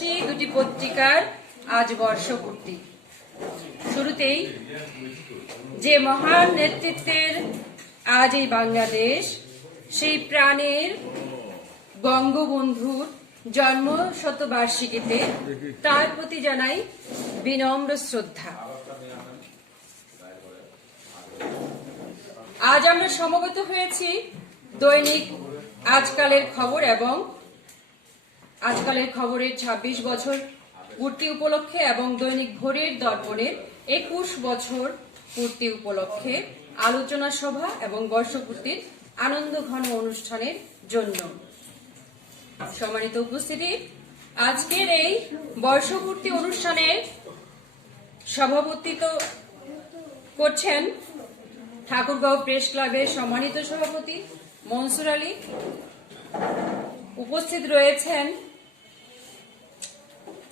বাংলাদেশী দুটি পত্রিকার আজ বর্ষপূর্তি। শুরুতেই যে মহান নেতৃত্বের আজ এই বাংলাদেশ, সেই প্রাণের বঙ্গবন্ধুর জন্ম শতবার্ষিকীতে তার প্রতি জানাই বিনম্র শ্রদ্ধা। আজ আমরা সমবেত হয়েছি দৈনিক আজকালের খবর এবং আজকালের খবরের ২৬ বছর পূর্তি উপলক্ষে এবং দৈনিক ভোরের দর্পণের ২১ বছর পূর্তি উপলক্ষে আলোচনা সভা এবং বর্ষপূর্তির আনন্দ ঘন অনুষ্ঠানের জন্য। সম্মানিত উপস্থিতি, আজকের এই বর্ষপূর্তি অনুষ্ঠানের সভাপতিত্ব করছেন ঠাকুরগাঁও প্রেস ক্লাবের সম্মানিত সভাপতি মনসুর আলী। উপস্থিত রয়েছেন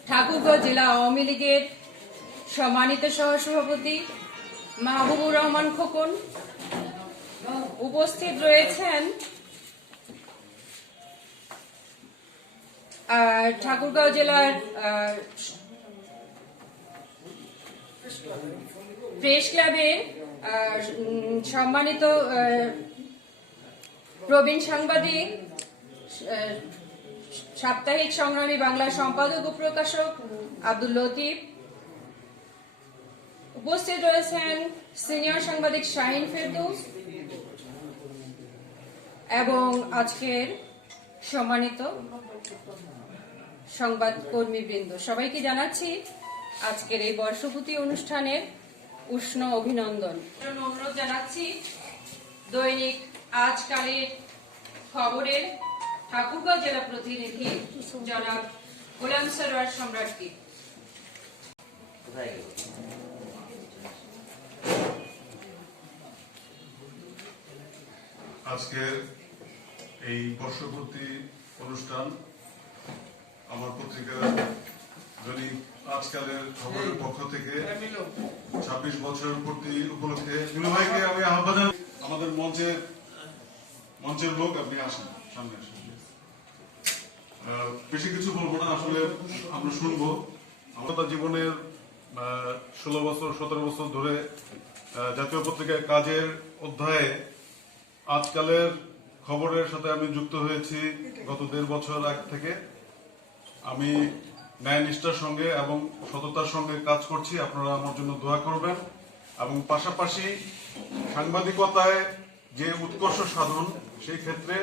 ঠাকুরগাঁও জেলা আওয়ামী লীগের সম্মানিত সহসভাপতি মাহবুবুর রহমান খোকন। উপস্থিত রয়েছেন ঠাকুরগাঁও জেলার প্রেস ক্লাবের সম্মানিত প্রবীণ সাংবাদিক, সাপ্তাহিক সংগ্রামী বাংলা সম্পাদক ও প্রকাশক আব্দুল লতিফ। উপস্থিত রয়েছেন সিনিয়র সাংবাদিক শাহিন ফেরদৌস এবং আজকের সম্মানিত সংবাদ কর্মীবৃন্দ। সবাইকে জানাচ্ছি আজকের এই বর্ষপূর্তি অনুষ্ঠানের উষ্ণ অভিনন্দন। অনুরোধ জানাচ্ছি দৈনিক আজকালের খবরের ঠাকুরগাঁও জেলা প্রতিনিধি জনাব গোলাম সরোয়ার সম্রাটকে। আজকের এই বর্ষপূর্তি অনুষ্ঠান আমার পত্রিকা দৈনিক আজকালের খবরের পক্ষ থেকে ২৬ বছর পূর্তি উপলক্ষে ভাইকে আমি আহ্বান জানাই। আমাদের মঞ্চের লোক, আপনি আসেন সামনে আসেন। বেশি কিছু বলবো না, আসলে আমরা শুনবো। আমাদের জীবনের ১৬ বছর ১৭ বছর ধরে জাতীয় পত্রিকায় কাজের অধ্যায়ে আজকালের খবরের সাথে আমি যুক্ত হয়েছি গত ১.৫ বছর আগ থেকে। আমি ন্যায় নিষ্ঠার সঙ্গে এবং সততার সঙ্গে কাজ করছি। আপনারা আমার জন্য দোয়া করবেন এবং পাশাপাশি সাংবাদিকতায় যে উৎকর্ষ সাধন, সেই ক্ষেত্রে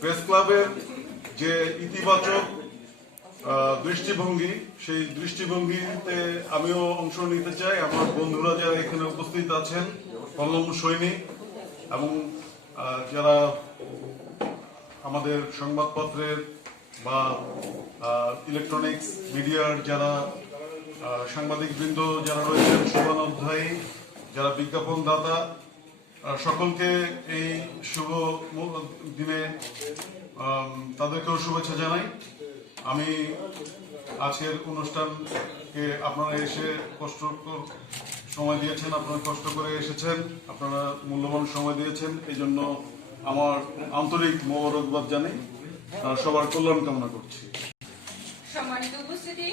প্রেস ক্লাবের যে ইতিবাচক দৃষ্টিভঙ্গি, সেই দৃষ্টিভঙ্গিতে আমিও অংশ নিতে চাই। আমার বন্ধুরা যারা এখানে উপস্থিত আছেন, কলম সৈনিক এবং যারা আমাদের সংবাদপত্রের বা ইলেকট্রনিক্স মিডিয়ার যারা সাংবাদিক বৃন্দ যারা রয়েছেন, শুভানুধ্যায়ী যারা বিজ্ঞাপন দাতা, সকলকে এই শুভ দিনে তাদেরকেও শুভেচ্ছা জানাই। আমি আজকের অনুষ্ঠানকে আপনারা এসে কষ্ট সময় দিয়েছেন, আপনারা কষ্ট করে এসেছেন, আপনারা মূল্যবান সময় দিয়েছেন, এই জন্য আমার আন্তরিক মোবারকবাদ জানাই। সবার কল্যাণ কামনা করছি। সম্মানিত উপস্থিতি,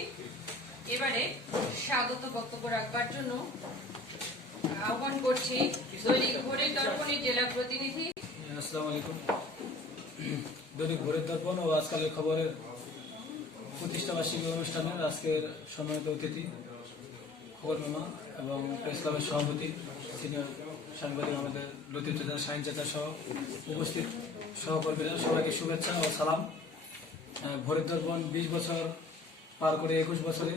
এবারে স্বাগত বক্তব্য রাখবার জন্য আহ্বান করছি দৈনিক ভোরের দর্পণের জেলা প্রতিনিধি। আসসালামু আলাইকুম। দৈনিক ভোরের দর্পণ ও আজকালের খবরের প্রতিষ্ঠাবার্ষিকী অনুষ্ঠানের আজকের সম্মানিত অতিথি খবর মামা এবং প্রেস ক্লাবের সভাপতি সিনিয়র সাংবাদিক আমাদের লতিফ চাচা, শাহিন চাচা সহ উপস্থিত সহকর্মীরা, সবাইকে শুভেচ্ছা ও সালাম। ভোরের দর্পণ ২০ বছর পার করে ২১ বছরে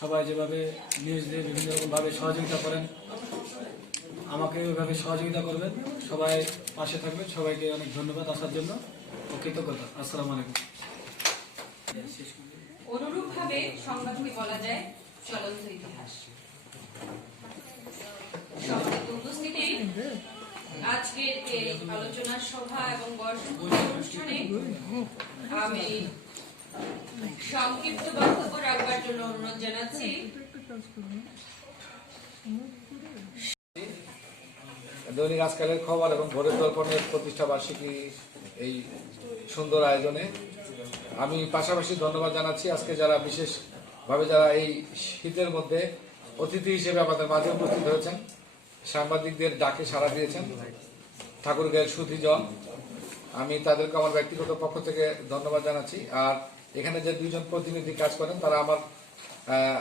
সবাই যেভাবে নিউজ দিয়ে বিভিন্ন রকমভাবে সহযোগিতা করেন, আমাকে ওইভাবে সহযোগিতা করবেন, সবাই পাশে থাকবেন। সবাইকে অনেক ধন্যবাদ আসার জন্য ও কৃতজ্ঞতা। আসসালামু আলাইকুম। অনুরূপভাবে সংবাদকে বলা যায় চলন্ত ইতিহাস। সম্মানিত উপস্থিতি, আজকের এই আলোচনা সভা এবং বর্ষপূর্তি অনুষ্ঠানে আমি সংক্ষিপ্ত বক্তব্য রাখবার জন্য অনুরোধ জানাচ্ছি। দৈনিক আজকালের খবর এবং ভোরের দর্পণের প্রতিষ্ঠা বার্ষিকী এই সুন্দর আয়োজনে আমি পাশাপাশি ধন্যবাদ জানাচ্ছি আজকে যারা বিশেষভাবে যারা এই শীতের মধ্যে অতিথি হিসেবে আমাদের মাঝে উপস্থিত হয়েছেন, সাংবাদিকদের ডাকে সাড়া দিয়েছেন, ঠাকুরগাঁয়ের সুধীজন, আমি তাদেরকে আমার ব্যক্তিগত পক্ষ থেকে ধন্যবাদ জানাচ্ছি। আর এখানে যে দুইজন প্রতিনিধি কাজ করেন তারা আমার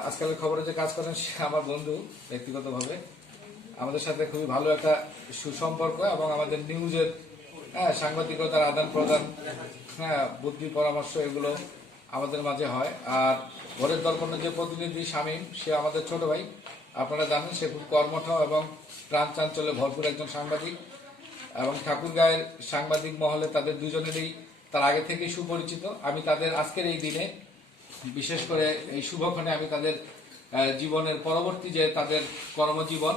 আজকালের খবরে যে কাজ করেন সে আমার বন্ধু ব্যক্তিগতভাবে, আমাদের সাথে খুবই ভালো একটা সুসম্পর্ক এবং আমাদের নিউজের সাংবাদিকতার আদান প্রদান, বুদ্ধি পরামর্শ এগুলো আমাদের মাঝে হয়। আর ভোরের দর্পণের যে প্রতিনিধি শামীম, সে আমাদের ছোট ভাই, আপনারা জানেন সে খুব কর্মঠ এবং প্রাণ চাঞ্চল্যে ভরপুর একজন সাংবাদিক, এবং ঠাকুরগাঁয়ের সাংবাদিক মহলে তাদের দুজনেরই তার আগে থেকেই সুপরিচিত। আমি তাদের আজকের এই দিনে বিশেষ করে এই শুভক্ষণে আমি তাদের জীবনের পরবর্তী যে তাদের কর্মজীবন,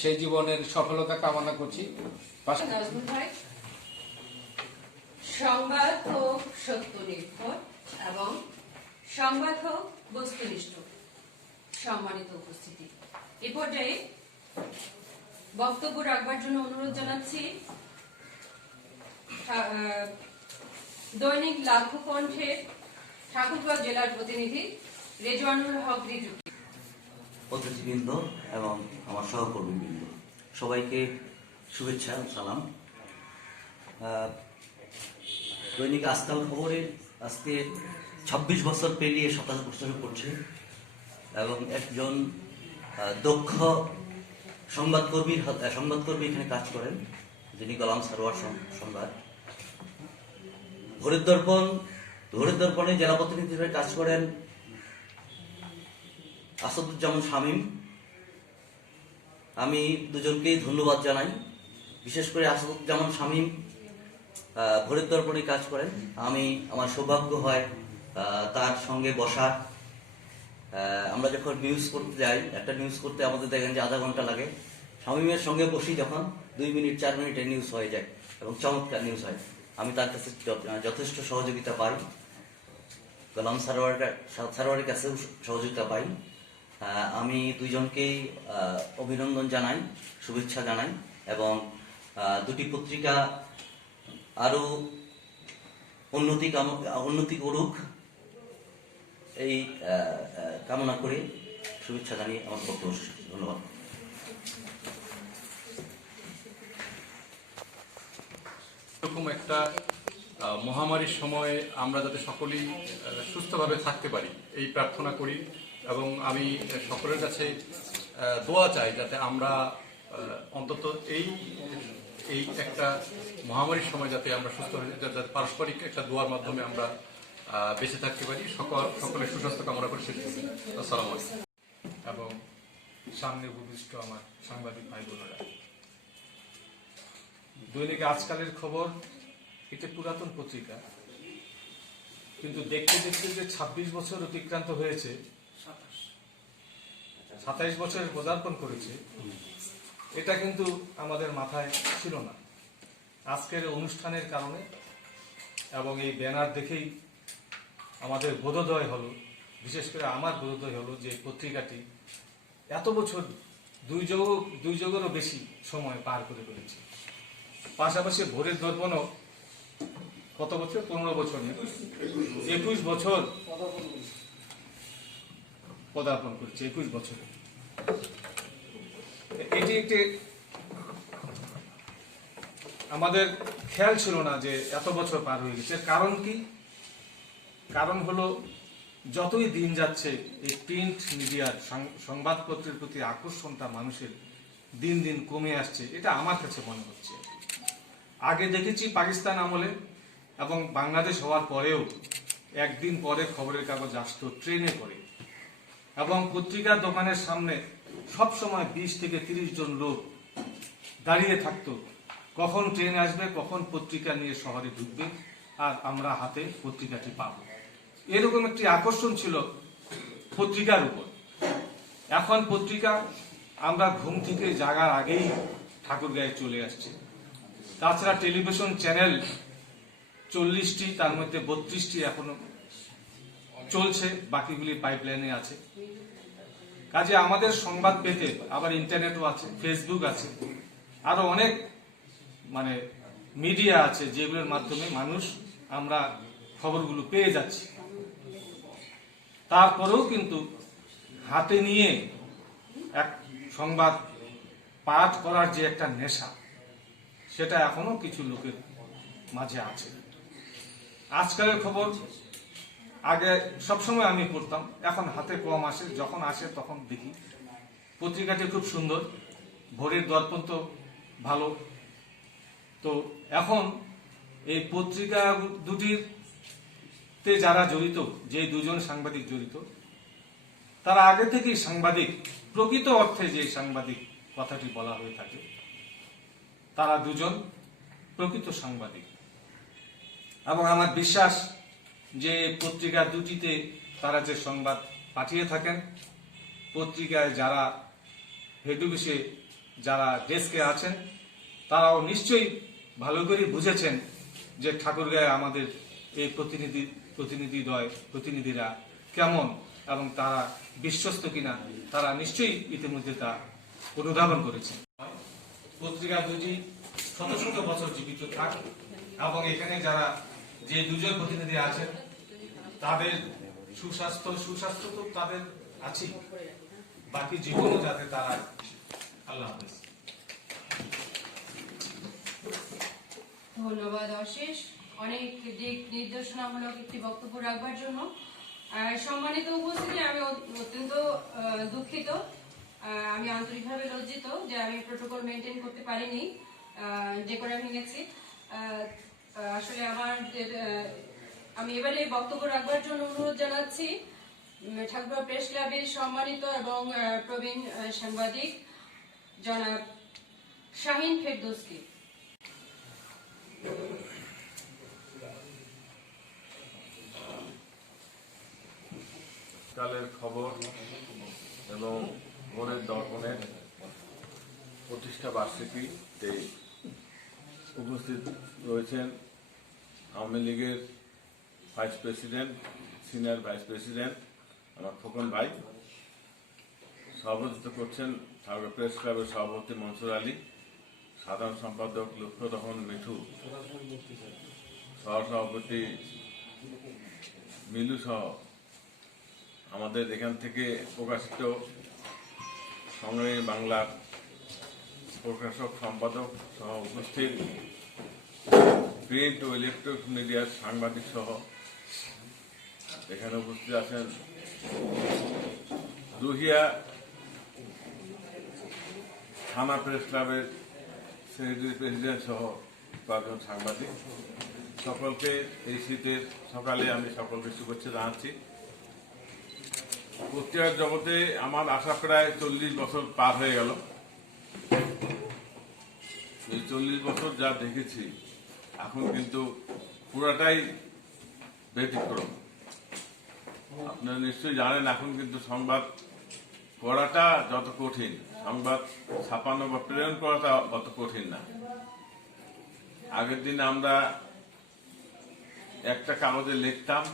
সেই জীবনের সফলতা কামনা করছি। নাজমুল ভাই, সংবাদ হোক সত্যনির্ভর এবং সংবাদ হোক বস্তুনিষ্ঠ। সম্মানিত উপস্থিতি, এ পর্যায়ে বক্তব্য রাখবার জন্য অনুরোধ জানাচ্ছি দৈনিক লাখো কণ্ঠের ঠাকুরগাঁও জেলার প্রতিনিধি রেজওয়ানুল হক রিজু। অতিথিবৃন্দ এবং আমার সহকর্মীবৃন্দ, সবাইকে শুভেচ্ছা ও সালাম। দৈনিক আজকাল খবরের আজকে 26 বছর পেরিয়ে 27 বছরে পড়ছে এবং একজন দক্ষ সংবাদকর্মী এখানে কাজ করেন, যিনি গোলাম সারোয়ার সংবাদ। ভোরের দর্পণে জেলা প্রতিনিধি হিসেবে কাজ করেন আসাদুজ্জামান শামীম। আমি দুজনকেই ধন্যবাদ জানাই। বিশেষ করে আসাদুজ্জামান শামীম ভোরের দর্পণে কাজ করেন। আমার সৌভাগ্য হয় তার সঙ্গে বসার। আমরা যখন নিউজ করতে যাই, একটা নিউজ করতে আমাদের দেখেন যে আধা ঘন্টা লাগে, শামীমের সঙ্গে বসি যখন 2 মিনিট 4 মিনিটে নিউজ হয়ে যায় এবং চমৎকার নিউজ হয়। আমি তার কাছে যথেষ্ট সহযোগিতা পাই, গোলাম সারোয়ারের কাছেও সহযোগিতা পাই। আমি দুইজনকেই অভিনন্দন জানাই, শুভেচ্ছা জানাই এবং দুটি পত্রিকা আরো উন্নতি করুক এই কামনা করে শুভেচ্ছা জানিয়ে আমার বক্তব্য শেষ করছি। ধন্যবাদ। এরকম একটা মহামারীর সময়ে আমরা যাতে সকলেই সুস্থভাবে থাকতে পারি এই প্রার্থনা করি এবং আমি সকলের কাছে দোয়া চাই যাতে আমরা অন্তত এই একটা মহামারীর সময় যাতে আমরা সুস্থ হয়ে যাতে পারস্পরিক একটা দোয়ার মাধ্যমে আমরা বেঁচে থাকতে পারি। সকলের সুস্বাস্থ্য কামনা করে শেষ করছি। আসসালামু আলাইকুম। এবং সামনে উপবিষ্ট আমার সাংবাদিক ভাই বোনেরা, দৈনিক আজকালের খবর এটা পুরাতন পত্রিকা, কিন্তু দেখতে দেখতে যে 26 বছর অতিক্রান্ত হয়েছে, 27 বছরের পদার্পণ করেছে, এটা কিন্তু আমাদের মাথায় ছিল না। আজকের অনুষ্ঠানের কারণে এবং এই ব্যানার দেখেই আমাদের বোধোদয় হলো, বিশেষ করে আমার বোধোদয় হলো যে পত্রিকাটি এত বছর দুই যুগেরও বেশি সময় পার করে ফেলেছে। পাশাপাশি ভোরের দর্পণও কত বছর, 15 বছর, 21 বছর পদার্পণ করেছে, 21 বছরে। এটি একটি আমাদের খেয়াল ছিল না যে এত বছর পার হয়ে গেছে। কারণ কি? কারণ হলো যতই দিন যাচ্ছে এই প্রিন্ট মিডিয়ার সংবাদপত্রের প্রতি আকর্ষণটা মানুষের দিন দিন কমে আসছে, এটা আমার কাছে মনে হচ্ছে। আগে দেখেছি পাকিস্তান আমলে এবং বাংলাদেশ হওয়ার পরেও একদিন পরে খবরের কাগজ আসতো ট্রেনে করে এবং পত্রিকার দোকানের সামনে সব সময় 20 থেকে 30 জন লোক দাঁড়িয়ে থাকতো, কখন ট্রেন আসবে, কখন পত্রিকা নিয়ে শহরে ঢুকবে আর আমরা হাতে পত্রিকাটি পাব। এরকম একটি আকর্ষণ ছিল পত্রিকার উপর। এখন পত্রিকা আমরা ঘুম থেকে জাগার আগেই ঠাকুরগাঁয়ে চলে আসছে। তাছাড়া টেলিভিশন চ্যানেল 40টি, তার মধ্যে 32টি এখনো চলছে, বাকিগুলি পাইপলাইনে আছে। কাজে আমাদের সংবাদ পেতে আবার ইন্টারনেটও আছে, ফেসবুক আছে, আরো অনেক মিডিয়া আছে যেগুলোর মাধ্যমে আমরা খবরগুলো পেয়ে যাচ্ছি, তারপরেও কিন্তু হাতে নিয়ে এক সংবাদ পাঠ করার যে একটা নেশা, সেটা এখনো কিছু লোকের মাঝে আছে। আজকালের খবর আগে সবসময় আমি পড়তাম, এখন হাতে কম আসে, যখন আসে তখন দেখি। পত্রিকাটি খুব সুন্দর, ভোরের দর্পণ তো ভালো। তো এখন এই পত্রিকা দুটিতে যারা জড়িত, যে দুজন সাংবাদিক জড়িত, তারা আগে থেকেই সাংবাদিক, প্রকৃত অর্থে যে সাংবাদিক কথাটি বলা হয়ে থাকে, তারা দুজন প্রকৃত সাংবাদিক। এবং আমার বিশ্বাস যে পত্রিকা দুটিতে তারা যে সংবাদ পাঠিয়ে থাকেন, পত্রিকায় যারা হেড অফিসে যারা ডেস্কে আছেন, তারাও নিশ্চয়ই ভালো করে বুঝেছেন যে ঠাকুরগাঁয়ে আমাদের এই প্রতিনিধিরা কেমন এবং তারা বিশ্বস্ত কিনা, তারা নিশ্চয়ই ইতিমধ্যে তা অনুধাবন করেছেন। পত্রিকা দুটি শত শত বছর জীবিত থাক এবং এখানে যারা যে দুজন প্রতিনিধি আছেন তাদের সুস্বাস্থ্য তো তাদের আছে, বাকি জীবনও যাতে তারা। আল্লাহ হাফেজ। ধন্যবাদ অশেষ, অনেক দিক নির্দেশনামূলক একটি বক্তব্য রাখবার জন্য। সম্মানিত উপস্থিতি, আমি অত্যন্ত দুঃখিত, আমি আন্তরিকভাবে লজ্জিত যে আমি প্রোটোকল মেনটেন করতে পারিনি, ডেকোরাম ভেঙেছি। আসলে আমি এবারে বক্তব্য রাখবার জন্য অনুরোধ জানাচ্ছি ঠাকুরগাঁও প্রেস ক্লাবের সম্মানিত এবং প্রবীণ সাংবাদিক জনাব শাহিন ফেরদৌসকে। কালের খবর এবং ভোরের দর্পণের প্রতিষ্ঠা বার্ষিকীতে উপস্থিত রয়েছেন আওয়ামী লীগের vice president, senior vice president আমার খোকন ভাই, সভাপতিত্ব করছেন ঠাকুরগাঁও প্রেস ক্লাবের সভাপতি মনসুর আলী, সাধারণ সম্পাদক লক্ষ্যদহন মিঠু, সহসভাপতি মিলু সহ আমাদের এখান থেকে প্রকাশিত সংগ্রামী বাংলার প্রকাশক সম্পাদক সহ উপস্থিত প্রিন্ট ও ইলেকট্রনিক মিডিয়ার সাংবাদিক সহ এখানে উপস্থিত আছেন রুহিয়া থানা প্রেস ক্লাবের সেক্রেটারি প্রেসিডেন্ট সহ কয়েকজন সাংবাদিক। সকলকে এই শীতের সকালে আমি সকলকে শুভেচ্ছা জানাচ্ছি। পত্রিকার জগতে আমার আশা প্রায় 40 বছর পার হয়ে গেল। এই 40 বছর যা দেখেছি এখন কিন্তু পুরাটাই ব্যতিক্রম। আপনারা নিশ্চয়ই জানেন এখন কিন্তু সংবাদ পড়াটা যত কঠিন, সংবাদ ছাপানো বা প্রেরণ করাটা অত কঠিন না। আগের দিনে আমরা একটা কাগজে লিখতাম,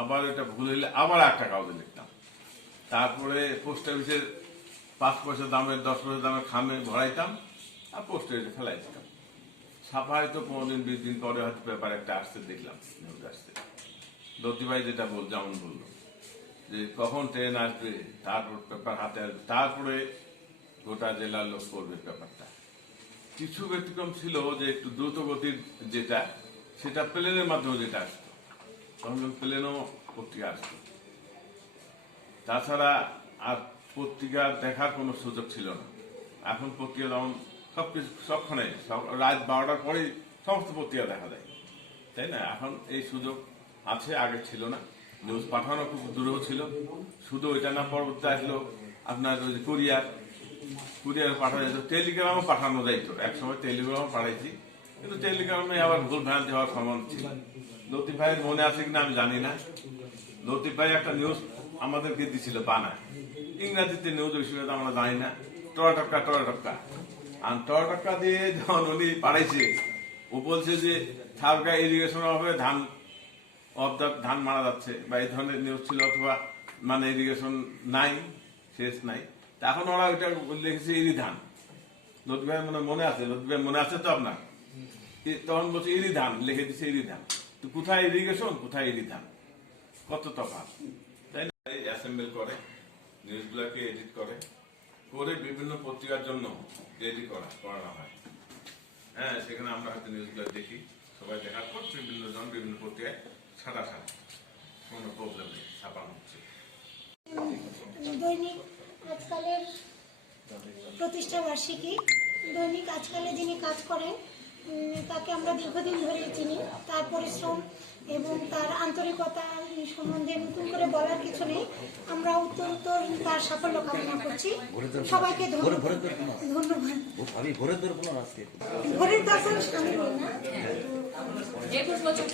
আবার এটা ভুল হইলে আবার একটা কাগজে লিখতাম, তারপরে পোস্ট অফিসের 5 পয়সা দামের 10 পয়সা দামের খামে ভরাইতাম আর পোস্ট অফিসে ফেলাই দিতাম। ছাপা হয়তো 15 দিন 20 দিন পরে হয়তো পেপার একটা আসতে দেখলাম, নিউজ আসছে। দত্তি ভাই যেটা যেমন বললো যে কখন ট্রেন আসবে, তারপর পেপার হাতে আসবে, তারপরে গোটা জেলার লোক করবে পেপারটা। কিছু ব্যতিক্রম ছিল যে একটু দ্রুত গতির যেটা, সেটা প্লেনের মাধ্যমে যেটা আসতো, তখন প্লেনও পত্রিকা আসতো। তাছাড়া আর পত্রিকা দেখার কোনো সুযোগ ছিল না। এখন পত্রিকা যেমন সবকিছু সবক্ষণে রাত 12টার পরেই সমস্ত পত্রিকা দেখা যায়, তাই না? এখন এই সুযোগ আছে, আগে ছিল না। নিউজ পাঠানো খুব দূরেও ছিল। শুধু ওইটা না, পরবর্তী আসলো আপনার ওই কুরিয়ার পাঠানো যেত, টেলিগ্রামও পাঠানো যাইত। একসময় টেলিগ্রামও পাঠাইছি, কিন্তু টেলিগ্রামে আবার ভুল ভ্রান্তি হওয়ার সম্ভাবনা ছিল। লতিফ ভাইয়ের মনে আছে কিনা আমি জানি না। লতিফ ভাই একটা নিউজ আমাদেরকে দিছিল বানায়, ইংরাজিতে নিউজ, ওই সময় আমরা জানি না, টকা আর টকা দিয়ে যখন উনি পাঠাইছে, ও বলছে যে ঠাকুরগাঁও ইরিগেশন হবে, ধান মারা যাচ্ছে বা এই ধরনের নিউজ ছিল, অথবা মানে ইরিগেশন নাই, শেষ নাই। এখন ওরা ওইটা লিখেছে ইরি ধান। লতিফ ভাই মনে আছে, লতিফ ভাই মনে আছে তো আপনার? তখন বলছে ইরি ধান, লিখে দিচ্ছে ইরি ধান। তো কোথায় ইরিগেশন, কোথায় ইরিধান, কত তফাৎ, তাই না? অ্যাসেম্বল করে, নিউজগুলোকে এডিট করে বিভিন্ন পত্রিকার জন্য রেডি করানো হয়। হ্যাঁ, সেখানে আমরা হয়তো নিউজগুলো দেখি, সবাই দেখার পর বিভিন্ন জন বিভিন্ন পত্রিকায় ছাড়া কোনো প্রবলেম নেই, ছাপানো হচ্ছে। দৈনিক আজকালের প্রতিষ্ঠা বার্ষিকী। দৈনিক আজকালে যিনি কাজ করেন তাকে আমরা দীর্ঘদিন ধরে চিনি। তার পরিশ্রম এবং তার আন্তরিকতা সম্বন্ধে নতুন করে বলার কিছু নেই। আমরা উত্তরোত্তর তার সাফল্য কামনা করছি। সবাইকে ধন্যবাদ। ভোরের দর্শন স্বামী না, 21 বছর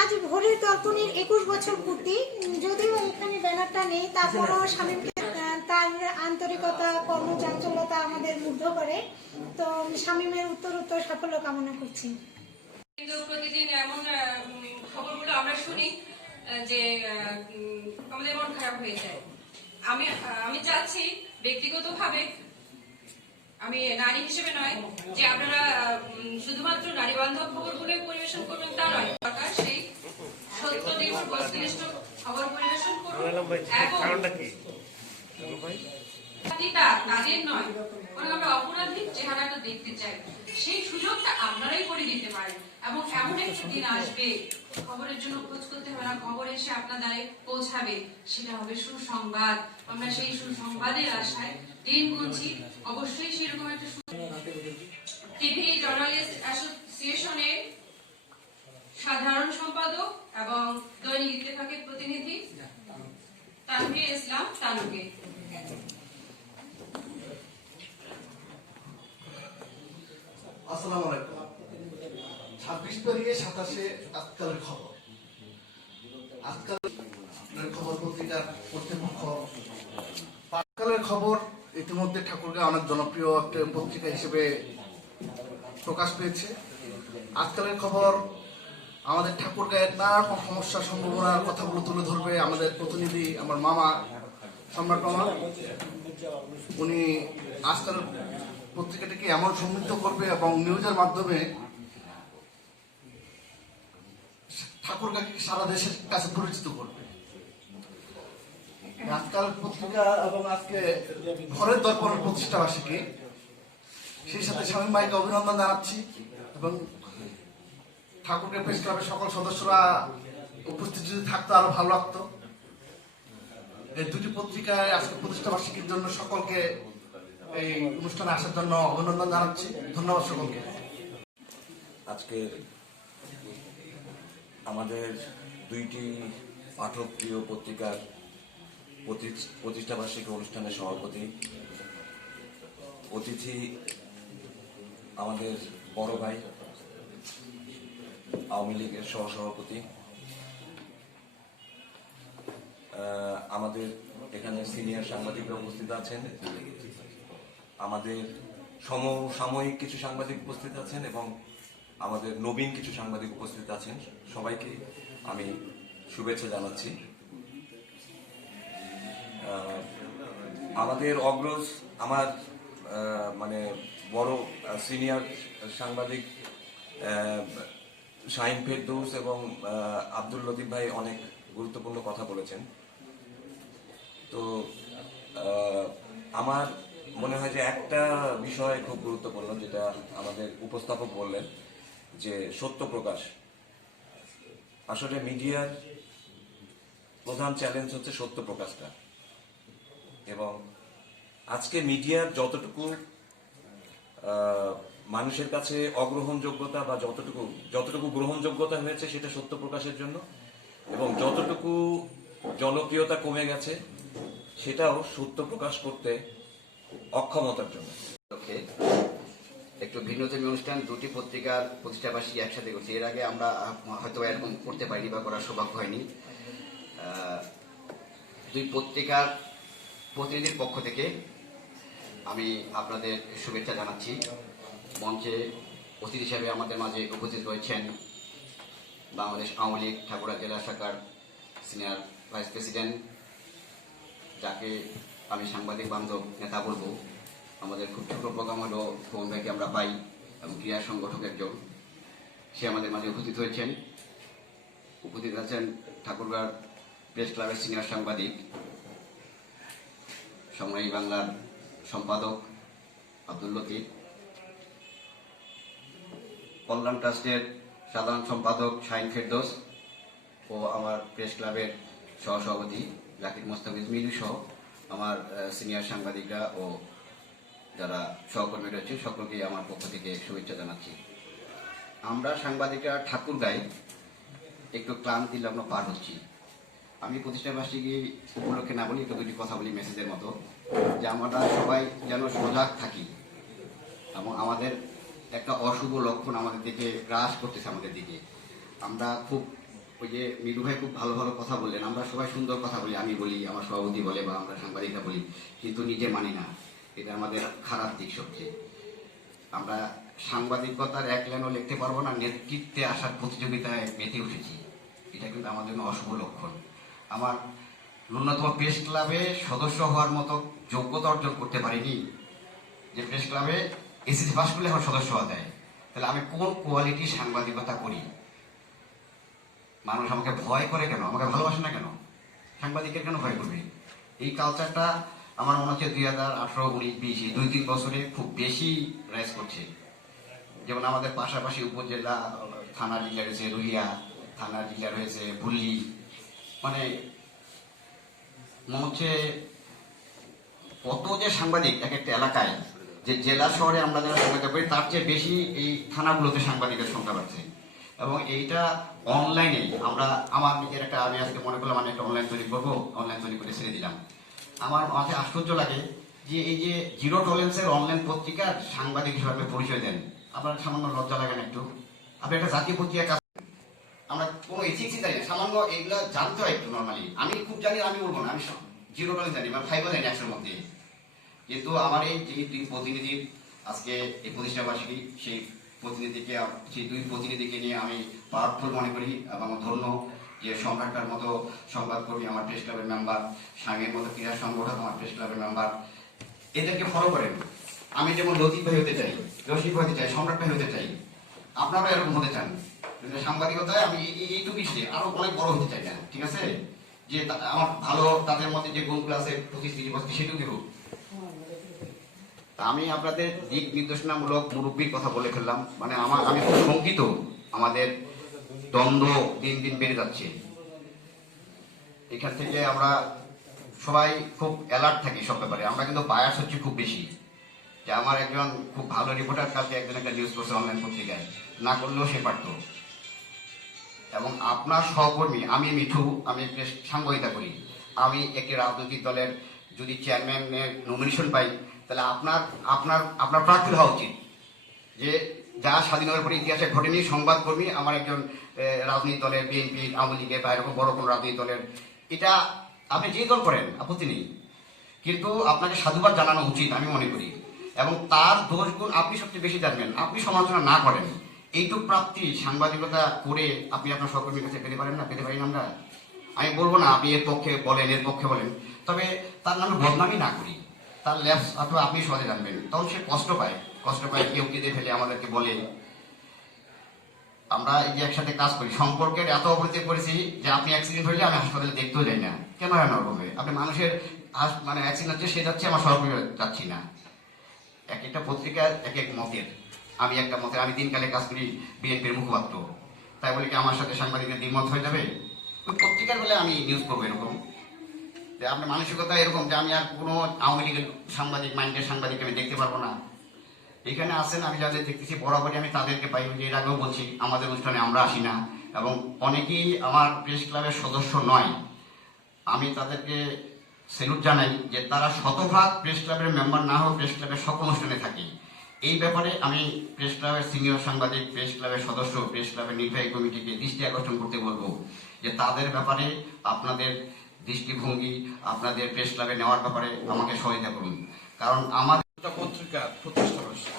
আজ ভোরের দর্পণের 21 বছর পূর্তি। যদিও এখানে ব্যানারটা নেই, তারপরেও স্বামীকে তার আন্তরিকতা, কর্মচাঞ্চল্যতা আমাদের মুগ্ধ করে। তো শামীমের উত্তরোত্তর সাফল্য কামনা করছি। কিন্তু প্রতিদিন এমন খবরগুলো আমরা শুনি যে আমাদের মন খারাপ হয়ে যায়। আমি চাচ্ছি ব্যক্তিগতভাবে, আমি নারী হিসেবে নয় যে আপনারা শুধুমাত্র নারী বান্ধব খবরগুলো পরিবেশন করবেন তা নয়, সরকার সেই সত্য নির্ভর বস্তুনিষ্ঠ খবর পরিবেশন করুন এবং তাদের নয়, বরং আমরা অপরাধীর চেহারাটা দেখতে চাই। সেই সুযোগটা আপনারাই করে দিতে পারেন এবং এমন একটা দিন আসবে খবরের জন্য খোঁজ করতে হবে না, খবর এসে আপনার দ্বারে পৌঁছাবে, সেটা হবে সুসংবাদ। আমরা সেই সুসংবাদের আশায় দিন গুনছি। অবশ্যই সেরকম একটা টিভি জার্নালিস্ট অ্যাসোসিয়েশনের সাধারণ সম্পাদক এবং দৈনিক ইত্তেফাকের প্রতিনিধি তানভীর ইসলাম তানুকে। আসসালামু আলাইকুম। 26 তারিখে 27-এ আজকালের খবর। আজকালের খবর পত্রিকার কর্তৃপক্ষ আজকালের খবর ইতিমধ্যে ঠাকুরগাঁও অনেক জনপ্রিয় একটা পত্রিকা হিসেবে প্রকাশ পেয়েছে। আজকালের খবর আমাদের ঠাকুরগাঁয়ের নানা রকম সমস্যা সম্ভাবনার কথাগুলো তুলে ধরবে। আমাদের প্রতিনিধি আমার মামা সম্রাট মামা, উনি আজকালের পত্রিকাটিকে এমন সমৃদ্ধ করবে এবং নিউজের মাধ্যমে ঠাকুরগাঁকে সারা দেশের কাছে পরিচিত করবে। আজকাল পত্রিকা এবং আজকে ঘরের দর্পণের প্রতিষ্ঠা বার্ষিকী, সেই সাথে শামীম ভাইকে অভিনন্দন জানাচ্ছি এবং ঠাকুরগাঁ প্রেস ক্লাবের সকল সদস্যরা উপস্থিত যদি থাকতো আরো ভালো লাগতো। এই দুটি পত্রিকায় আজকে প্রতিষ্ঠা বার্ষিকীর জন্য সকলকে এই অনুষ্ঠানে আসার জন্য অভিনন্দন জানাচ্ছি। ধন্যবাদ সকলকে। আজকে আমাদের দুইটি পাঠক প্রিয় পত্রিকার প্রতিষ্ঠা বার্ষিকী অনুষ্ঠানের সভাপতি, অতিথি আমাদের বড় ভাই আওয়ামী লীগের সহসভাপতি, আমাদের এখানে সিনিয়র সাংবাদিকরা উপস্থিত আছেন, আমাদের সমসাময়িক কিছু সাংবাদিক উপস্থিত আছেন এবং আমাদের নবীন কিছু সাংবাদিক উপস্থিত আছেন। সবাইকে আমি শুভেচ্ছা জানাচ্ছি। আমাদের অগ্রজ, আমার মানে বড় সিনিয়র সাংবাদিক শাহিন ফেরদৌস এবং আব্দুল লতিফ ভাই অনেক গুরুত্বপূর্ণ কথা বলেছেন। তো আমার মনে হয় যে একটা বিষয় খুব গুরুত্বপূর্ণ, যেটা আমাদের উপস্থাপক বললেন, যে সত্য প্রকাশ। আসলে মিডিয়ার প্রধান চ্যালেঞ্জ হচ্ছে সত্য প্রকাশটা। এবং আজকে মিডিয়ার মানুষের কাছে অগ্রহণযোগ্যতা বা যতটুকু গ্রহণযোগ্যতা হয়েছে সেটা সত্য প্রকাশের জন্য, এবং যতটুকু জনপ্রিয়তা কমে গেছে সেটাও সত্য প্রকাশ করতে অক্ষমতার জন্য। একটু ভিন্নধর্মী অনুষ্ঠান, দুটি পত্রিকার প্রতিষ্ঠা বার্ষিকী একসাথে করছি। এর আগে আমরা হয়তো এরকম করতে পারিনি বা করার সৌভাগ্য হয়নি। দুই পত্রিকার প্রতিনিধির পক্ষ থেকে আমি আপনাদের শুভেচ্ছা জানাচ্ছি। মঞ্চে অতিথি হিসেবে আমাদের মাঝে উপস্থিত রয়েছেন বাংলাদেশ আওয়ামী লীগ ঠাকুরগাঁ জেলা শাখার সিনিয়র ভাইস প্রেসিডেন্ট, যাকে আমি সাংবাদিক বান্ধব নেতা বলবো। আমাদের খুব ছোট প্রোগ্রাম হলো ফোন ভাইকে আমরা পাই এবং ক্রীড়া সংগঠক একজন। সে আমাদের মাঝে উপস্থিত হয়েছেন। উপস্থিত আছেন ঠাকুরগাঁও প্রেস ক্লাবের সিনিয়র সাংবাদিক, সময় বাংলার সম্পাদক আব্দুল লতিফ, কল্যাণ ট্রাস্টের সাধারণ সম্পাদক শাহিন ফেরদৌস ও আমার প্রেস ক্লাবের সহসভাপতি জাকির মোস্তাফিজ মিলু সহ আমার সিনিয়র সাংবাদিকরা ও যারা সহকর্মী রয়েছে সকলকে আমার পক্ষ থেকে শুভেচ্ছা জানাচ্ছি। আমরা সাংবাদিকরা ঠাকুরগাঁয়ে একটু ক্লান্তি লগ্ন পার হচ্ছি। আমি প্রতিষ্ঠাবার্ষিকী উপলক্ষে না বলি, একটু দুটি কথা বলি মেসেজের মতো, যে আমরা সবাই যেন সজাগ থাকি এবং আমাদের একটা অশুভ লক্ষণ আমাদের দিকে গ্রাস করতেছে আমাদের দিকে। আমরা খুব ওই যে মিলু ভাই খুব ভালো ভালো কথা বললেন, আমরা সবাই সুন্দর কথা বলি, আমি বলি, আমার সভাপতি বলে বা আমরা সাংবাদিকরা বলি, কিন্তু নিজে মানি না। এটা আমাদের খারাপ দিক সবচেয়ে। আমরা সাংবাদিকতার এক লাইনও লিখতে পারবো না, নেতৃত্বে আসার প্রতিযোগিতায় মেতে উঠেছি। এটা কিন্তু আমার জন্য অশুভ লক্ষণ। আমার ন্যূনতম প্রেস ক্লাবে সদস্য হওয়ার মতো যোগ্যতা অর্জন করতে পারিনি, যে প্রেস ক্লাবে এসএসসি পাস করলে এখন সদস্য হওয়া যায়। তাহলে আমি কোন কোয়ালিটির সাংবাদিকতা করি? মানুষ আমাকে ভয় করে কেন? আমাকে ভালোবাসে না কেন? সাংবাদিকের কেন ভয় করবে? এই কালচারটা আমার মনে হচ্ছে 2018, 19, 20 এই 2-3 বছরে খুব বেশি রাইজ করছে। যেমন আমাদের পাশাপাশি উপজেলা থানা ডিক্লেয়ার হয়েছে রুহিয়া, থানা ডিক্লেয়ার হয়েছে বুল্লি, মানে মনে হচ্ছে কত যে সাংবাদিক এক একটা এলাকায়, যে জেলা শহরে আমরা যারা সংবাদিক করি তার চেয়ে বেশি এই থানাগুলোতে সাংবাদিকের সংখ্যা বাড়ছে। এবং এইটা অনলাইনে আমরা আমার নিজের একটা, আমি আজকে মনে করলাম আমি একটা অনলাইন তৈরি করবো, অনলাইন তৈরি করে ছেড়ে দিলাম। আমার মাঝে আশ্চর্য লাগে যে এই যে জিরো টলারেন্সের অনলাইন পত্রিকার সাংবাদিক হিসাবে পরিচয় দেন, আপনার সামান্য লজ্জা লাগে না একটু? আপনি একটা জাতীয় পত্রিকা কাজ, আমরা কোনো এথিক্সই জানি না, সামান্য এগুলো জানতে হয় একটু নর্মালি। আমি খুব জানি, আমি বলবো না আমি জিরো টলারেন্স জানি, মানে 5 জানি 100-এর মধ্যে। কিন্তু আমার এই যে 2 প্রতিনিধি আজকে এই প্রতিষ্ঠাবার্ষিকী, সেই দুই প্রতিনিধিকে নিয়ে আমি পাওয়ারফুল মনে করি এবং ধন্য যে সম্রাটটার মতো সংবাদকর্মী আমার প্রেস ক্লাবের মেম্বার, স্বামীর মতো ক্রীড়া সংগঠক আমার প্রেস ক্লাবের মেম্বার, এদেরকে ফলো করেন। আমি যেমন লতিফ ভাই হতে চাই, রশিদ হতে চাই, সম্রাট ভাই হতে চাই, আপনারা এরকম হতে চান। সাংবাদিকতায় আমি এইটুকুই, আরো অনেক বড় হতে চাই না, ঠিক আছে? যে আমার ভালো তাদের মধ্যে যে গুণগুলো আছে 25-30 সেটুকুই হোক। আমি আপনাদের দিক নির্দেশনামূলক মুরব্বীর কথা বলে ফেললাম, মানে আমি খুব শঙ্কিত। আমাদের দ্বন্দ্ব দিন দিন বেড়ে যাচ্ছে। এখান থেকে আমরা সবাই খুব অ্যালার্ট থাকি সব ব্যাপারে। আমরা কিন্তু বায়াস হচ্ছে খুব বেশি, যে আমার একজন খুব ভালো রিপোর্টার কালকে একজন একটা নিউজ করছে অনলাইন পত্রিকায়, না করলেও সে পারত। এবং আপনার সহকর্মী, আমি মিঠু, আমি সাংবাদিকতা করি, আমি একটি রাজনৈতিক দলের যদি চেয়ারম্যানের নমিনেশন পাই, তাহলে আপনার প্রার্থী হওয়া উচিত। যে যা স্বাধীনতার পরে ইতিহাসে ঘটেনি, সংবাদকর্মী আমার একজন রাজনৈতিক দলের, বিএনপি, আওয়ামী লীগের বা এরকম বড় কোনো রাজনৈতিক দলের, এটা আপনি যে দল করেন আপত্তি নেই, কিন্তু আপনাকে সাধুবাদ জানানো উচিত আমি মনে করি। এবং তার দোষ গুণ আপনি সবচেয়ে বেশি জানবেন, আপনি সমালোচনা না করেন। এইটুক প্রাপ্তি সাংবাদিকতা করে আপনি আপনার সহকর্মীর কাছে পেতে পারেন না? পেতে পারি না আমরা? আমি বলবো না আপনি এর পক্ষে বলেন, এর পক্ষে বলেন, তবে তার নামে বদনামি না করি। তার ল্যাপস অথবা আপনি সহজে জানবেন, তখন সে কষ্ট পায়, কেউ কেঁদে ফেলে আমাদেরকে বলে। আমরা এই যে একসাথে কাজ করি, সম্পর্কের এত অবনতি করেছি যে আপনি অ্যাক্সিডেন্ট হলে আমি হাসপাতালে দেখতেও যাই না। কেন হয় না হবে? আপনি মানুষের মানে অ্যাক্সিডেন্ট হচ্ছে, সে যাচ্ছে, আমার সহকর্মী যাচ্ছি না। এক একটা পত্রিকার এক এক মতের, আমি একটা মতের। আমি দিনকালে কাজ করি বিএনপির মুখপাত্র, তাই বলে কি আমার সাথে সাংবাদিকের দ্বিমত হয়ে যাবে? ওই পত্রিকার বলে আমি নিউজ করবো এরকম? আপনার মানসিকতা এরকম যে আমি আর কোনো আওয়ামী লীগের সাংবাদিক, মাইন্ডের সাংবাদিক আমি দেখতে পারবো না। এখানে আসেন, আমি যাদের দেখতেছি বরাবরই আমি তাদেরকে পাই। এর আগেও বলছি, আমাদের অনুষ্ঠানে আমরা আসি না এবং অনেকেই আমার প্রেস ক্লাবের সদস্য নয়। আমি তাদেরকে স্যালুট জানাই যে তারা শতভাগ প্রেস ক্লাবের মেম্বার না হোক প্রেস ক্লাবের সকল অনুষ্ঠানে থাকি। এই ব্যাপারে আমি প্রেস ক্লাবের সিনিয়র সাংবাদিক, প্রেস ক্লাবের সদস্য, প্রেস ক্লাবের নির্বাহী কমিটিকে দৃষ্টি আকর্ষণ করতে বলবো যে তাদের ব্যাপারে আপনাদের দৃষ্টিভঙ্গি, আপনাদের প্রেস ক্লাবে নেওয়ার ব্যাপারে আমাকে সহায়তা করুন। কারণ আমাদের পত্রিকা প্রতিষ্ঠা করছে,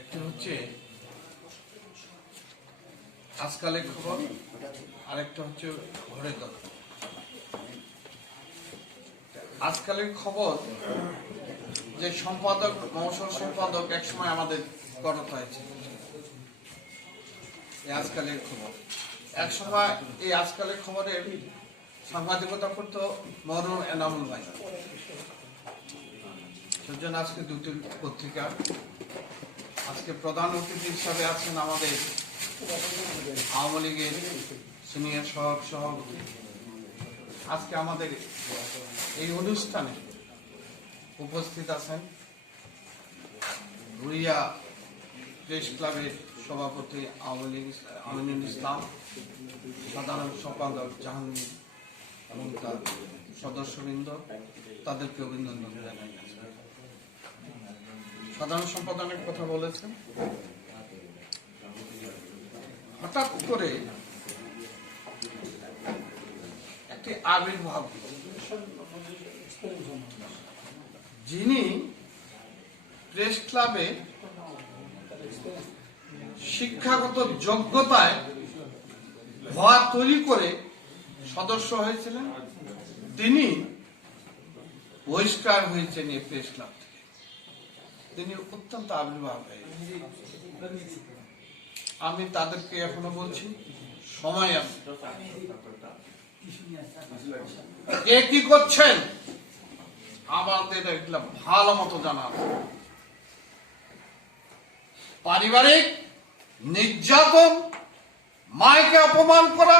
একটি হচ্ছে আজকালের খবর, আরেকটা হচ্ছে ঘরের দরকার। আজকালের খবর যে সম্পাদক, মহাসহ সম্পাদক একসময় আমাদের করাতে হয়েছে, এই আজকালের খবর। এক সময় এই আজকালের খবরের সাংবাদিকতা করতো মরুম এনামুল ভাই। সেজন্য আজকে দুটি পত্রিকা, আজকে প্রধান অতিথি হিসাবে আছেন আমাদের আওয়ামী লীগের সিনিয়র সভাপতি। আজকে আমাদের এই অনুষ্ঠানে উপস্থিত আছেন রুইয়া প্রেস ক্লাবের সভাপতি আমিনুল ইসলাম, সাধারণ সম্পাদক জাহাঙ্গীর এবং তার সদস্যবৃন্দ, তাদেরকে অভিনন্দন জানাই। সাধারণ সম্পাদকের কথা বলেছেন। হঠাৎ করে একটি আবির্ভাব, যিনি প্রেস ক্লাবে শিক্ষাগত যোগ্যতায় ভুয়া তৈরি করে সদস্য হয়েছিলেন, তিনি বহিষ্কার হয়েছেন এই প্রেস ক্লাব থেকে। তিনি অত্যন্ত আবির্ভাব হয়ে, আমি তাদেরকে এখনো বলছি, সময় আছে, কে কি করছেন আমাদের এগুলা ভালো মতো জানা আছে। পারিবারিক নির্যাতন, মাকে অপমান করা,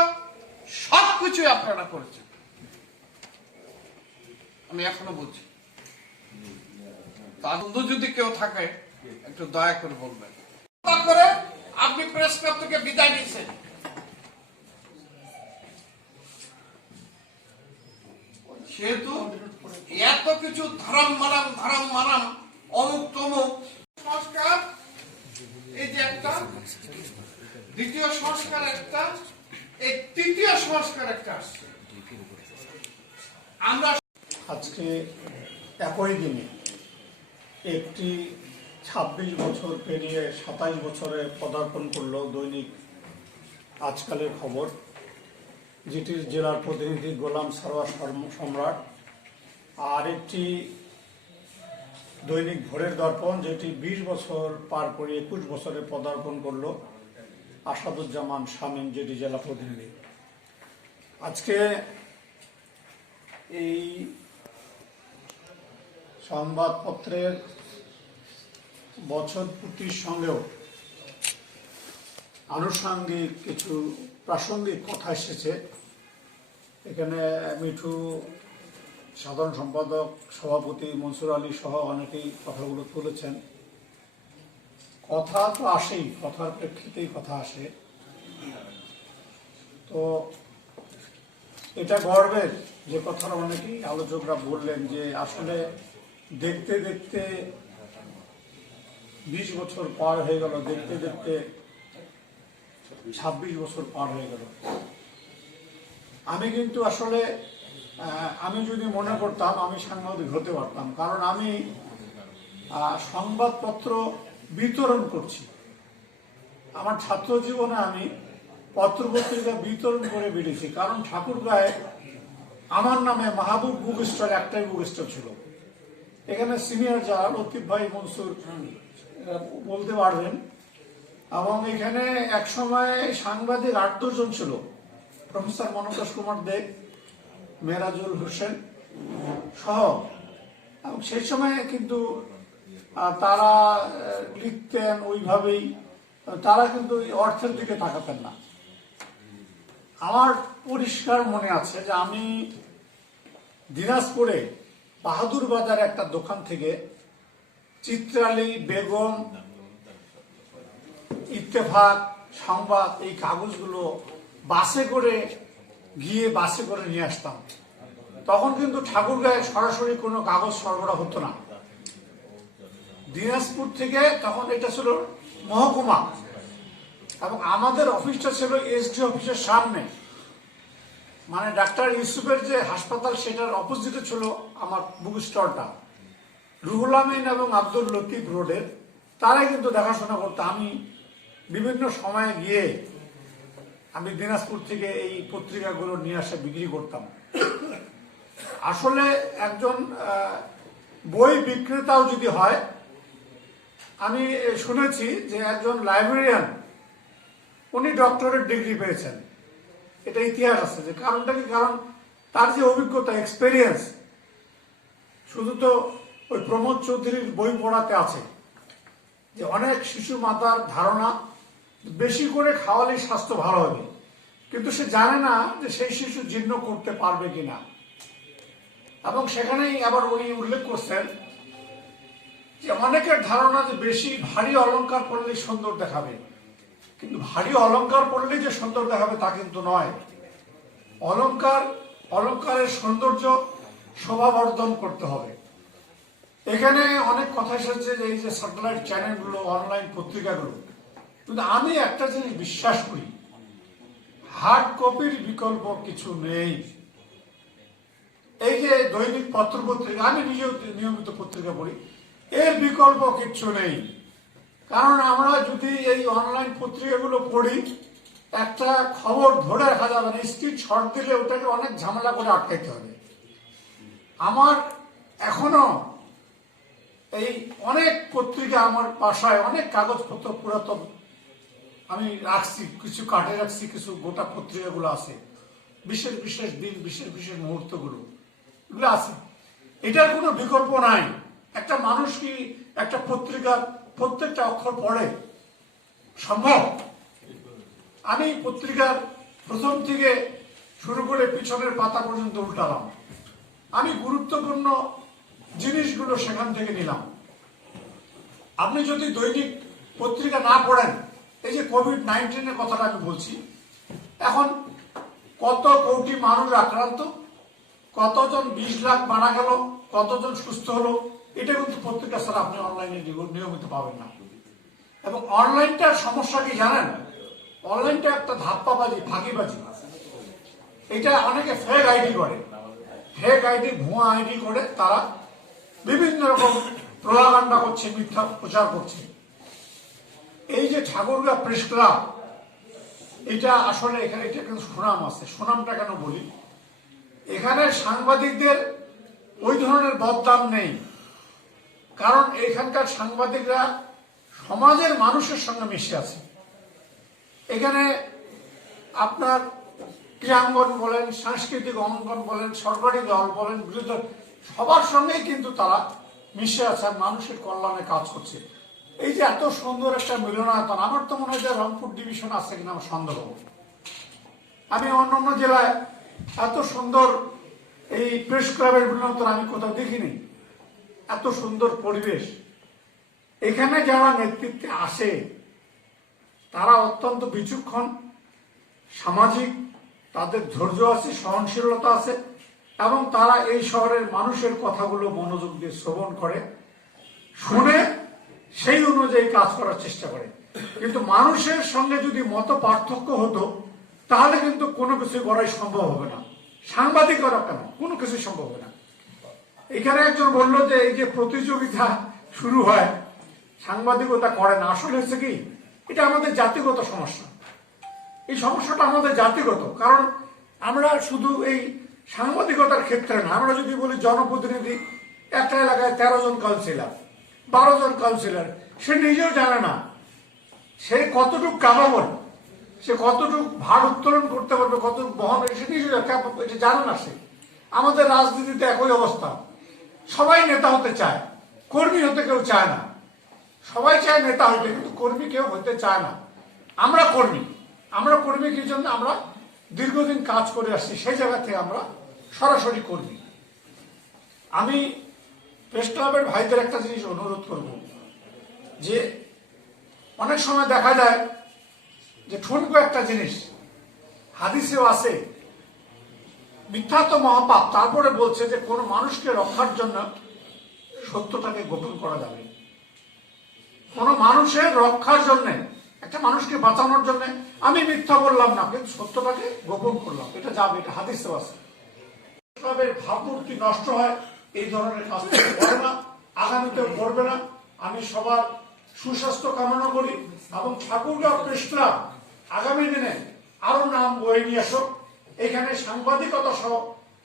সবকিছু আপনারা করেছেন। আমি এখনো বলছি, তার বন্ধু যদি কেউ থাকে একটু দয়া করে বলবেন। করে আপনি প্রেস ক্লাব থেকে বিদায় নিয়েছেন। সেহেতু এত কিছু ধরম মারাম অমুক তমুক সংস্কার, এই যে একটা দ্বিতীয় সংস্কার, একটা এই তৃতীয় সংস্কার একটা আসছে। আমরা আজকে একই দিনে একটি 26 বছর পেরিয়ে 27 বছরে পদার্পণ করল দৈনিক আজকালের খবর, যেটির জেলার প্রতিনিধি গোলাম সারোয়ার সম্রাট, আর একটি দৈনিক ভোরের দর্পণ, যেটি 20 বছর পার করে 21 বছরে পদার্পণ করল আসাদুজ্জামান শামীম, যেটি জেলা প্রতিনিধি। আজকে এই সংবাদপত্রের বছর পূর্তির সঙ্গেও আনুষঙ্গিক কিছু প্রাসঙ্গিক কথা এসেছে। এখানে মিঠু, সাধারণ সম্পাদক, সভাপতি মনসুর আলী সহ অনেকেই কথাগুলো তুলেছেন। কথা তো আসেই, কথার প্রেক্ষিতেই কথা আসে। তো এটা গর্বের যে কথাটা অনেকেই আলোচকরা বললেন, যে আসলে দেখতে দেখতে 20 বছর পার হয়ে গেল, দেখতে দেখতে 26 বছর পার হয়ে গেল। আমি কিন্তু আসলে আমি যদি মনে করতাম আমি সাংবাদিক হতে পারতাম, কারণ আমি সংবাদপত্র বিতরণ করছি। আমার ছাত্র জীবনে আমি পত্রপত্রিকা বিতরণ করে বেরিয়েছি, কারণ ঠাকুরগাঁয়ে আমার নামে মাহবুব বুক স্টল একটাই বুক স্টল ছিল। এখানে সিনিয়র যারা লতিফ ভাই, মনসুর বলতে পারবেন। এবং এখানে এক সময় সাংবাদিক 8-10 জন ছিল, প্রফেসর মনোজ কুমার দেব, মেরাজুল হোসেন সহ। এবং সেই সময় কিন্তু তারা লিখতেন ওইভাবেই, তারা কিন্তু অর্থের দিকে তাকাতেন না। আমার পরিষ্কার মনে আছে যে আমি দিনাজপুরে বাহাদুর বাজার একটা দোকান থেকে চিত্রালী, বেগম, ইত্তেফাক, সংবাদ, এই কাগজগুলো বাসে করে গিয়ে বাসে করে নিয়ে আসতাম। তখন কিন্তু ঠাকুরগাঁয়ে সরাসরি কোনো কাগজ সরবরাহ হতো না। দিনাজপুর থেকে তখন এটা ছিল মহকুমা, এবং আমাদের অফিসটা ছিল এসডি অফিসের সামনে, মানে ডাক্তার ইউসুফের যে হাসপাতাল সেটার অপোজিটে ছিল আমার বুক স্টলটা। রুহুল আমিন এবং আব্দুল লতিফ রোডের তারাই কিন্তু দেখাশোনা করতো। আমি বিভিন্ন সময়ে গিয়ে আমি দিনাজপুর থেকে এই পত্রিকাগুলো নিয়ে আসে বিক্রি করতাম। আসলে একজন বই বিক্রেতাও যদি হয়, আমি শুনেছি যে একজন লাইব্রেরিয়ান উনি ডক্টরেট ডিগ্রি পেয়েছেন। এটা ইতিহাস আছে। যে কারণটা কি? কারণ তার যে অভিজ্ঞতা, এক্সপেরিয়েন্স, শুধু তো ওই প্রমোদ চৌধুরীর বই পড়াতে আছে যে অনেক শিশু মাতার ধারণা বেশি করে খাওয়ালে স্বাস্থ্য ভালো হবে, কিন্তু সে জানে না যে সেই শিশু জীর্ণ করতে পারবে কিনা। এবং সেখানেই আবার উনি উল্লেখ করছেন যে অনেকের ধারণা যে বেশি ভারী অলংকার পরলেই সুন্দর দেখাবে, কিন্তু ভারী অলংকার পরলেই যে সুন্দর দেখাবে তা কিন্তু নয়। অলংকারের সৌন্দর্য শোভাবর্ধন করতে হবে। এখানে অনেক কথা এসেছে যে এই যে স্যাটেলাইট চ্যানেলগুলো, অনলাইন পত্রিকাগুলো, কিন্তু আমি একটা জিনিস বিশ্বাস করি, হার্ড কপির বিকল্প কিছু নেই। এই যে দৈনিক পত্র পত্রিকা, আমি নিজেও নিয়মিত পত্রিকা পড়ি, এর বিকল্প কিচ্ছু নেই। কারণ আমরা যদি এই অনলাইন পত্রিকাগুলো পড়ি, একটা খবর ধরে রাখা যাবে না, স্ক্রিনশট দিলে ওটাকে অনেক ঝামেলা করে আটকাইতে হবে। আমার এখনো এই অনেক পত্রিকা আমার বাসায়, অনেক কাগজপত্র পুরাতন আমি রাখছি, কিছু কাটে রাখছি, কিছু গোটা পত্রিকাগুলো আছে, বিশেষ বিশেষ দিন, বিশেষ বিশেষ মুহূর্তগুলো এগুলো আছে। এটার কোনো বিকল্প নাই। একটা মানুষ কি একটা পত্রিকার প্রত্যেকটা অক্ষর পড়ে? সম্ভব? আমি পত্রিকার প্রথম থেকে শুরু করে পিছনের পাতা পর্যন্ত উল্টালাম। আমি গুরুত্বপূর্ণ জিনিসগুলো সেখান থেকে নিলাম। আপনি যদি দৈনিক পত্রিকা না পড়েন, এই যে কোভিড-19 কথাটা আমি বলছি, এখন কত কোটি মানুষ আক্রান্ত, কতজন 20 লাখ মারা গেল, কতজন সুস্থ হলো, এটা কিন্তু পত্রিকা ছাড়া আপনি অনলাইনে নিয়মিত পাবেন না। এবং অনলাইনটার সমস্যা কি জানেন? অনলাইনটা একটা ধাপ্পাবাজি, ফাঁকিবাজি। এটা অনেকে ফেক আইডি করে, ফেক আইডি, ভুয়া আইডি করে তারা বিভিন্ন রকম প্রলাগান্ডা করছে, মিথ্যা প্রচার করছে। এই যে ঠাকুরগাঁ প্রেস ক্লাব, এটা আসলে এখানে এটা কিন্তু সুনাম আছে। সুনামটা কেন বলি? এখানে সাংবাদিকদের ওই ধরনের বদনাম নেই, কারণ এখানকার সাংবাদিকরা সমাজের মানুষের সঙ্গে মিশে আছে। এখানে আপনার ক্রীড়াঙ্গন বলেন, সাংস্কৃতিক অঙ্গন বলেন, সরকারি দল বলেন, বিরোধী দল, সবার সঙ্গেই কিন্তু তারা মিশে আছে, মানুষের কল্যাণে কাজ করছে। এই যে এত সুন্দর একটা মিলনায়তন, আমার তো মনে হয় যে রংপুর ডিভিশন আছে কিনা আমার সন্দেহ। আমি অন্যান্য জেলায় এত সুন্দর এই প্রেস ক্লাবের মিলনায়তন আমি কোথাও দেখিনি। এত সুন্দর পরিবেশ। এখানে যারা নেতৃত্বে আসে তারা অত্যন্ত বিচক্ষণ, সামাজিক, তাদের ধৈর্য আছে, সহনশীলতা আছে, এবং তারা এই শহরের মানুষের কথাগুলো মনোযোগ দিয়ে শ্রবণ করে, শুনে সেই অনুযায়ী কাজ করার চেষ্টা করে। কিন্তু মানুষের সঙ্গে যদি মত পার্থক্য হতো তাহলে কিন্তু কোনো কিছু করাই সম্ভব হবে না। সাংবাদিকরা কেন, কোনো কিছু সম্ভব হবে না। এখানে একজন বললো যে এই যে প্রতিযোগিতা শুরু হয়, সাংবাদিকতা করে না, আসলে হচ্ছে কি, এটা আমাদের জাতিগত সমস্যা। এই সমস্যাটা আমাদের জাতিগত। কারণ আমরা শুধু এই সাংবাদিকতার ক্ষেত্রে না, আমরা যদি বলি জনপ্রতিনিধি, একটা এলাকায় 13 জন কাউন্সিলর, 12 জন কাউন্সিলর, সে নিজেও জানে না সে কতটুকু কামাবল, সে কতটুকু ভার উত্তোলন করতে পারবে, কতটুকু বহন, সে নিজেও এটা জানে না। সে আমাদের রাজনীতিতে একই অবস্থা। সবাই নেতা হতে চায়, কর্মী হতে কেউ চায় না। সবাই চায় নেতা হইতে, কিন্তু কর্মী কেউ হতে চায় না। আমরা কর্মী কি জন্য? আমরা দীর্ঘদিন কাজ করে আসছি, সেই জায়গা থেকে আমরা সরাসরি কর্মী। আমি প্রেস ক্লাবের ভাইদের একটা জিনিস অনুরোধ করব, যে অনেক সময় দেখা যায় যে ঠুনকো একটা জিনিস, হাদিসেও আছে, মিথ্যা তো মহাপাপ, তারপরে বলছে যে কোনো মানুষকে রক্ষার জন্য সত্যটাকে গোপন করা যাবে। কোনো মানুষের রক্ষার জন্য, একটা মানুষকে বাঁচানোর জন্য আমি মিথ্যা বললাম না, কিন্তু সত্যটাকে গোপন করলাম, এটা যাবে, এটা হাদিসেও আছে। ক্লাবের ভাবমূর্তি নষ্ট হয়, এই ধরনের কাজ করে না, আগামীতেও করবে না। আমি সবার সুস্বাস্থ্য কামনা করি, এবং ঠাকুরগাঁও প্রেস ক্লাব আগামী দিনে আরো নাম বয়ে নিয়ে আসো। এখানে সাংবাদিকতা সহ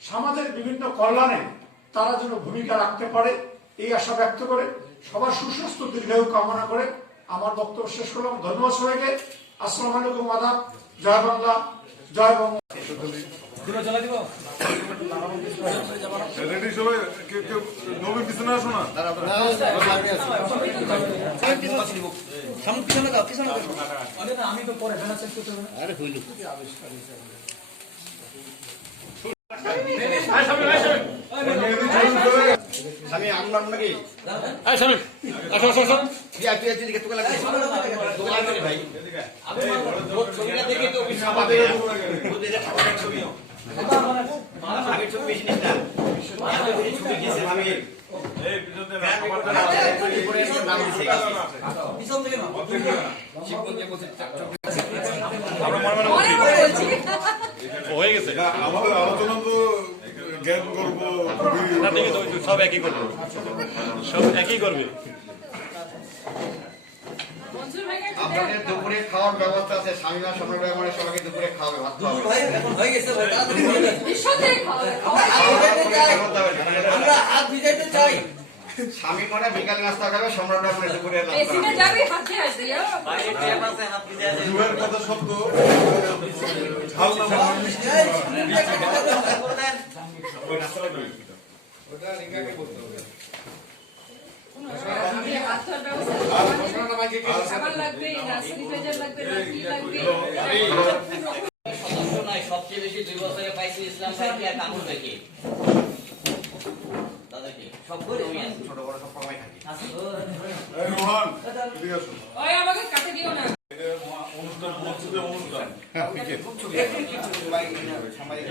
সমাজের বিভিন্ন কল্যাণে তারা যেন ভূমিকা রাখতে পারে, এই আশা ব্যক্ত করে সবার সুস্বাস্থ্য দীর্ঘায়ু কামনা করে আমার বক্তব্য শেষ করলাম। ধন্যবাদ সবাইকে। আসসালামু আলাইকুম, আদাব, জয় বাংলা, জয় বঙ্গ। রেডি সবাই? কেউ নবীন পিছনে আসো না। আমি তো পরে ভেনা চেক করতে হবে। আমি আনলাম নাকি ভাই ছবিটা দেখে তো ছবি বেশি নিস না ছবি দিয়েছে আমি না, আমাদের আলোচনা তো জ্ঞান করবো, সব একই করবে, সব একই করবে। মনসুর ভাইকে একটু আপনাদের দুপুরে খাওয়ার ব্যবস্থা আছে। স্বামীরা সম্রাট মানে সবাইকে দুপুরে খাওয়াবে, ভাত খাওয়াবে। নিঃসন্দেহে খাওয়াবে। আমরা হাত ভিজাইতে চাই। স্বামী মানে বিকাল নাস্তা খাবে, সম্রাট মানে দুপুরে নাস্তা এসিটা খাবে। যাবে হাতে আসবে জুয়ের কথা সত্য, ঝাল না খাবার লাগবে, স্যানিটাইজার লাগবে, কি লাগবে। সবচেয়ে বেশি 2 বছরে পাইছি ইসলাম ভাইকে আর কামরুল ভাইকে। তাদেরকে সব করে আমি আছি, ছোট বড় সব সময় থাকি। এই রোহান, এদিকে আসো। ওই আমাকে কাটে দিও না। অনুষ্ঠান, মসজিদে অনুষ্ঠান। সাংবাদিক